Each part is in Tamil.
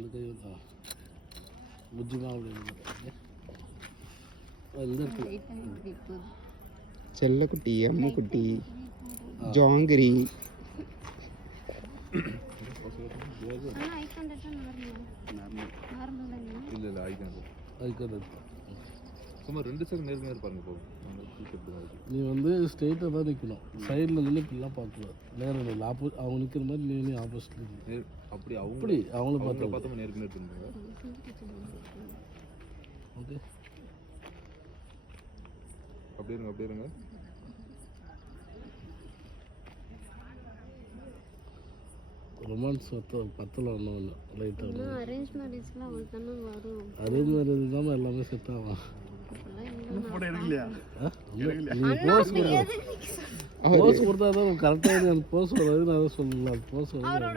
இந்த கை புஜ்ஜிமா அப்படி செல்லக்குட்டி, அம்முக்குட்டி, ஜாங்கிரி. சும்மா 2 செகண்ட் நேர்மையாக இருப்பாருங்க போகும். நீ வந்து ஸ்ட்ரெயிட்டாக தான் நிற்கணும், சைடில் நின்று இப்படிலாம் பார்க்கக்கூடாது. நேரம் இல்லை அவங்க நிற்கிற மாதிரி நீ ஆப்போசிட்டில் அப்படி அப்படி அவங்கள பார்த்தோம் நேருக்கு நேர் பண்ணுங்க. ஓகே அப்படி இருங்க. ரொமான்ஸ் பத்தில் ஒன்றும் இல்லை லைட்டாக. அரேஞ்ச் மேரேஜ்லாம் அவள் தானே வரும். அரேஞ்ச் மேரேஜ் இல்லாமல் எல்லாமே செட் ஆகும். நீ போஸ் கொடுத்தா தான் கரெக்டாக அந்த போஸ் வராது. நான் தான் சொல்லலாம் அது போஸ் வராது.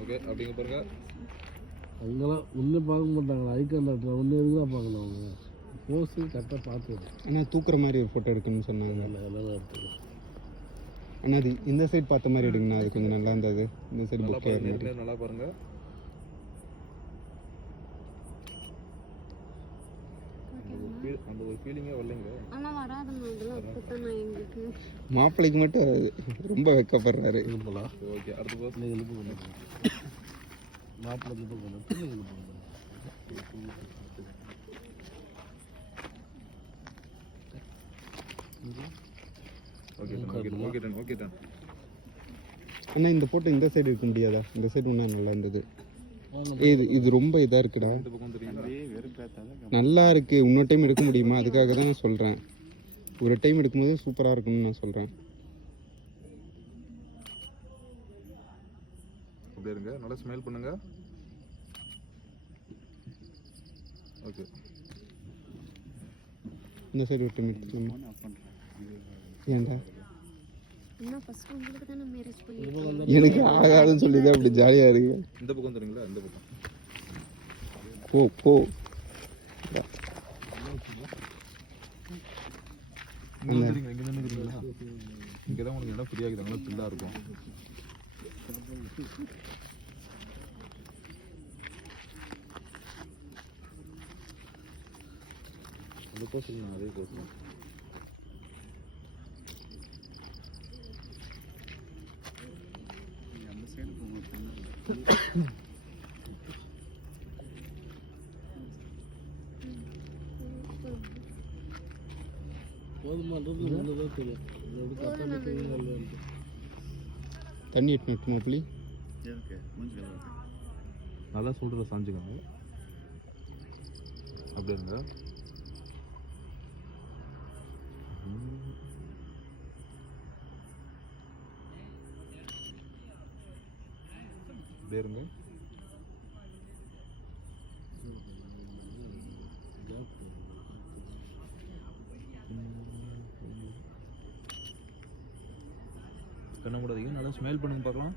ஓகே அப்படிங்க பாருங்க. அவங்களாம் ஒன்றே பார்க்க மாட்டாங்க, ஐக்கான் டாக்டர் ஒன்று எதுதான் பார்க்கணும். அவங்க போஸ்ட்டு கரெக்டாக பார்த்துக்கணும். ஆனால் தூக்குற மாதிரி ஒரு ஃபோட்டோ எடுக்கணும்னு சொன்னாங்க. எல்லாமே எடுத்துக்கணும். ஆனால் அது இந்த சைடு பார்த்த மாதிரி எடுங்கண்ணா, அது கொஞ்சம் நல்லா இருந்தது. இந்த சைடு புக் நல்லா பாருங்க. அந்த ஒரு ஃபீலிங்கே வரலைங்க. ஆனால் வராதுங்க, இதெல்லாம் அப்போத்தானே எங்களுக்கு. மாப்பிள்ளைக்கு மட்டும் ரொம்ப வெக்கப்படுறாரு. போகலாம். ஓகே அடுத்த போஸ் நீங்கள் எழுப்பு போகணும். மாப்பிள்ளை எழுப்பு போகணும். Okay done. ஆனால் இந்த ஃபோட்டோ இந்த சைடு இருக்க முடியாதா? இந்த சைடு ஒன்றா நல்லா இருந்தது. இது ரொம்ப இதாக இருக்குடா, நல்லா இருக்கு. இன்னொரு டைம் எடுக்க முடியுமா? அதுக்காக தான் நான் சொல்கிறேன். ஒரு டைம் எடுக்கும்போது சூப்பராக இருக்குன்னு நான் சொல்கிறேன். அப்படியே இருங்க, நல்லா ஸ்மைல் பண்ணுங்க. ஓகே இந்த சைடு ஒரு டைம் எடுத்துக்கலாமா? ஏன்டா எனக்கு ஆகாதுன்னு சொல்லி தான் அப்படி ஜாலியாக இருக்கு. இந்த பக்கம் வந்துடுங்களா? இந்த பக்கம் போ இங்கே தான் உங்களுக்கு இடம் ஃப்ரீயாக இருக்குதாங்களா? ஃபில்லாக இருக்கும். அந்த கோர்ஸ் நான் அதே கோர்ஸ் தான். தண்ணி எட்டுமா புளி நல்லா சொல்கிற சாஞ்சுக்கோங்க. அப்படி இருங்க. அப்படியே இருங்க. கண்ண கூடாதீங்க, நல்லா ஸ்மைல் பண்ணுங்க பார்க்கலாம்.